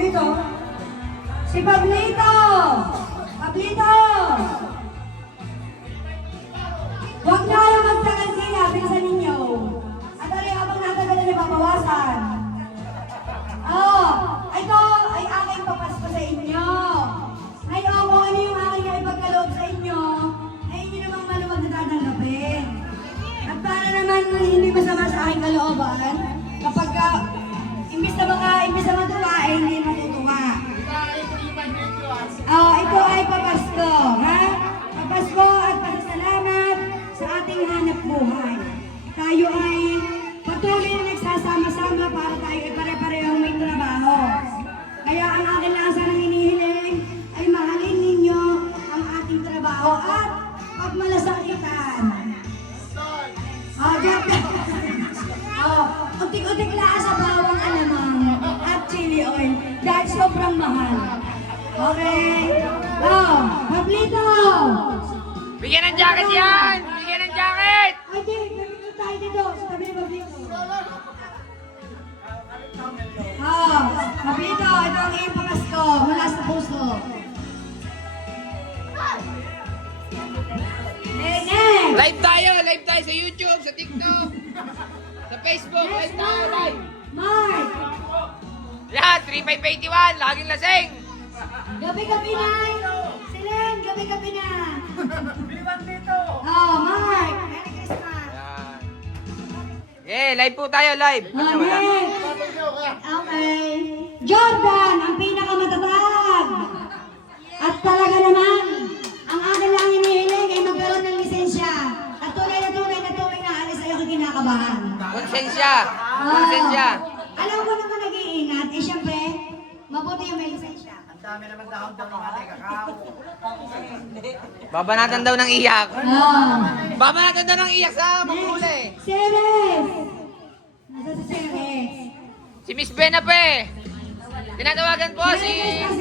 Pablito. Si Pablito! Pablito! Huwag na kayo magtagal-sila, bilisan ninyo. At ano yung habang natagal na nababawasan? Ito ay aking papasko sa inyo. Ngayon, kung ano yung aking ipagkaloob sa inyo, ay hindi namang maluwag na tatanggapin. At para naman hindi masama sa aking kalooban, kapag imbis na matuwa, ay hindi matutuwa. Ito ay papasko, ha? Papasko at pasasalamat sa ating hanap buhay. Tayo ay patuloy na nagsasama-sama para tayo ay pare-parehong may trabaho. Kaya ang akin lang sanang hinihiling ay mahalin ninyo ang ating trabaho at pagmalasakitan. Utik-utik lang sa bawang alamang at chili oil dahil sobrang mahal. Okay? Pablito! Bigyan ng jacket yan! Bigyan ng jacket! Ay, di, nandito tayo dito sa tabi ni Pablito. Pablito, ito ang iyong pamasko mula sa puso. Next! Live tayo sa YouTube, sa TikTok, sa Facebook, live tayo, live! Mark! Yan, 3581, laging lasing! Gabi-gabi na! Silen, gabi-gabi na! Biliban dito! Mark! Merry Christmas! Yan. Okay, live po tayo, live. Next! Okay. Jordan, ang pinakamatatag! At talaga naman, ang akin lang hinihiling ay magkaroon ng lisensya. At tunay na alis ay ako kinakabahan. Konsensya! Konsensya! Alam ko naman nag-iingat, syempre, mabuti yung may lisensya. Ang dami naman dahon daw ng ating kakao. Babanatan daw ng iyak. Ah. Babanatan daw ng iyak sa mahuli. Ceres! Nasa si Ceres? Si Miss Bena pa eh. Tinatawagan po si... Ceres!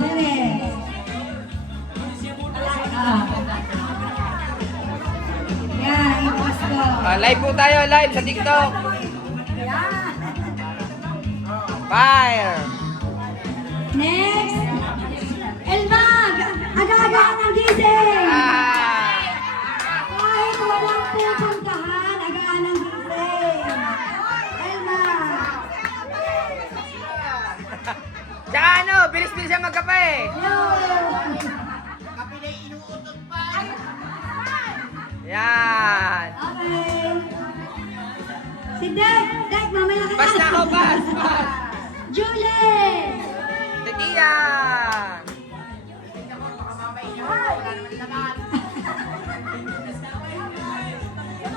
Ceres! Yan, ipas ko. Live po tayo, live sa TikTok. Fire! Next! Elmag! Aga-agaan ng gising! Kahit walang pupuntahan, agaan ng gising! Elmag! Tsaka ano, bilis-bilis siya magkape. Kapilay inuutot pa! Yan. Okay. Si Dek, mamaya ka na. Basta ako, basta. Julie! Tekiyan.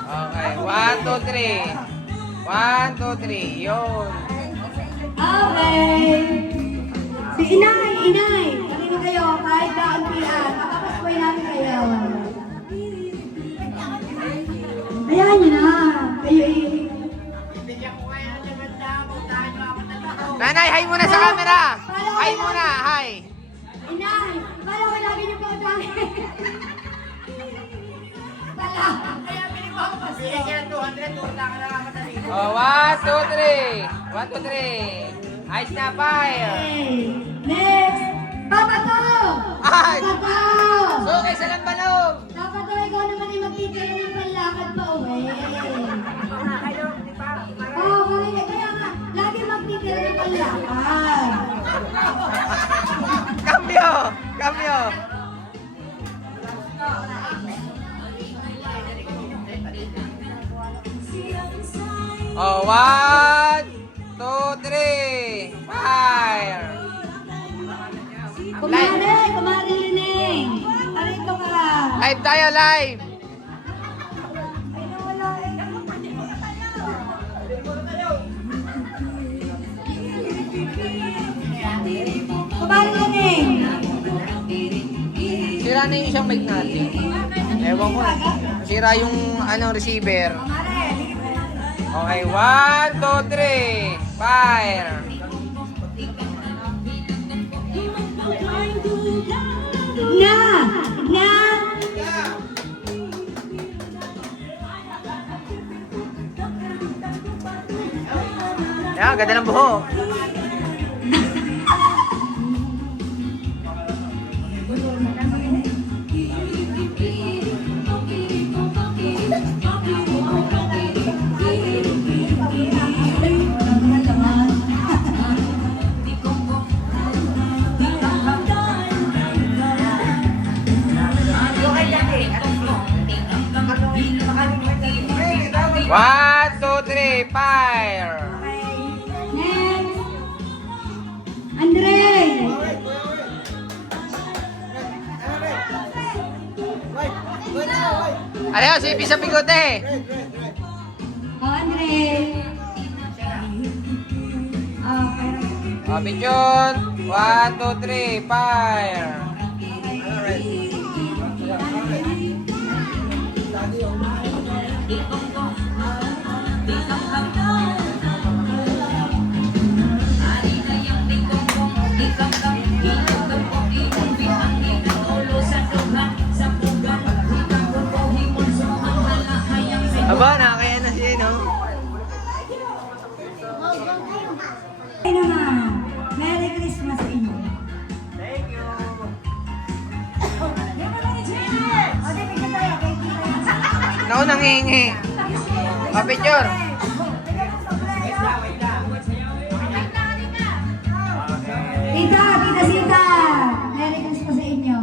Okay, 1, 2, 3. 1, 2, 3. Yun. Okay. Si Inay. Kanino kayo? Kahit kauntian. Makapasway namin kayo. Hayaan niyo na. Kayo Bigyan ko kaya ng ganda mo dahil ako na ako. Nanay, hi muna sa camera. Hi muna, hi. Inay, kala ko lagi niyo pa utangin. Pala. Kaya binigyan ko pa siya. Bigyan 200, utang na ako na dito. Oh, 1, 2, 3. 1, 2, 3. Ayos na, fire. Okay. Next. Papa to! Ay! Papa to! So, kay sa lambalog. Dapat to ikaw naman ay magtitira ng panlakad pa uwi. Kaya nga, lagi magtitira ng panlakad. Cambio! Cambio! Oh, 1, 2, 3. Fire! Kumari Lining. Arito ka. Live tayo, live! Ay, nawala eh. Kumari Lining. Sira na yung isang mic natin. Ewan ko. Sira yung receiver. Okay, 1, 2, 3. Fire! Na! Yan, ganda ng buhok. One, two, three, fire! Okay. Next. Andre. Ano yun? Sipi sa bigote! Oh, Andre. Okay. O, picture! One, two, three, fire! Aba, nakakaya na siya, no? Ay naman. Merry Christmas sa inyo. Naku, nangihingi. O, picture! Tita, Tita Sita. Merry Christmas sa inyo.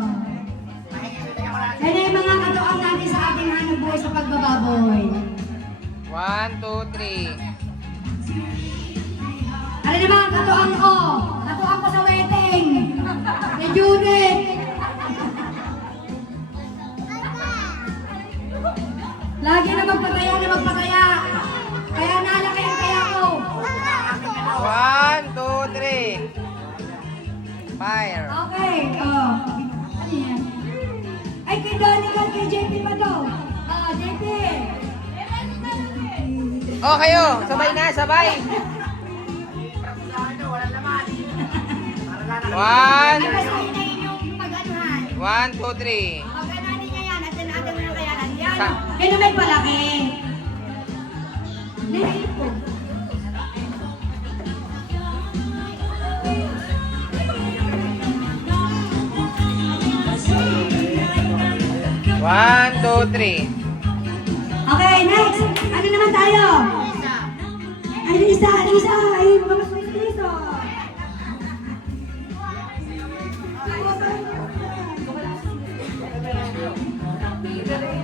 Yan ay mga katuang natin sa ating hanap buhay sa pagbababoy. One, two, three. Ano naman, katuang ko. Katuang ko sa wedding. Ni Judith. Lagi na magpataya. Kaya nalaki ang kaya ko. One, two, three. Fire! Okay, oh. Ano yan? Ay, kay Donnie ka, kay JP pa to. JP. O, kayo! Sabay na, sabay! One, Ay, basta yun na yung pag-anuhan. one, two, three. Pag-anuhan niya yan, at natin mo ng kayanan yan. Sa- Kaya na may palaki. Dahil po. One, two, three. Okay, next. Ano naman tayo? Ano isa? Ay, mga mas may isa.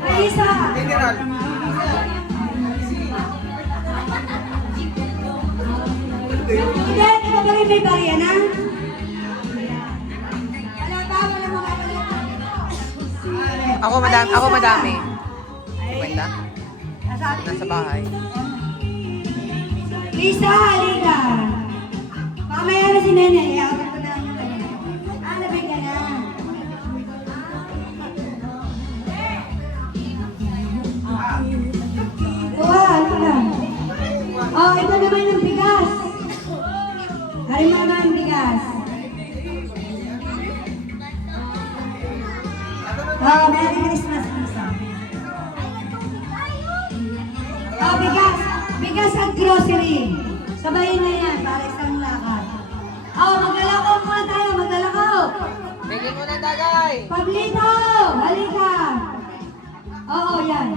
Ay, isa. Hindi, ito ba rin may barya na? Wala ba? Wala mga Ako madami. Kwenta? Nasa bahay. Lisa, halika. Mamaya na si Nene. Iakot ko na yung kanina. Labig ka na. Kuha, ano lang. Oh, ito naman yung bigas. Hari mo naman yung bigas. Oh, Merry Christmas, Lisa. Oh, bigas. Bigas at grocery. Sabayin na yan para isang lakad. Oh, maglalakaw muna tayo. Maglalakaw. Bigyan mo na tagay! Pablito! Halika! Oo, yan.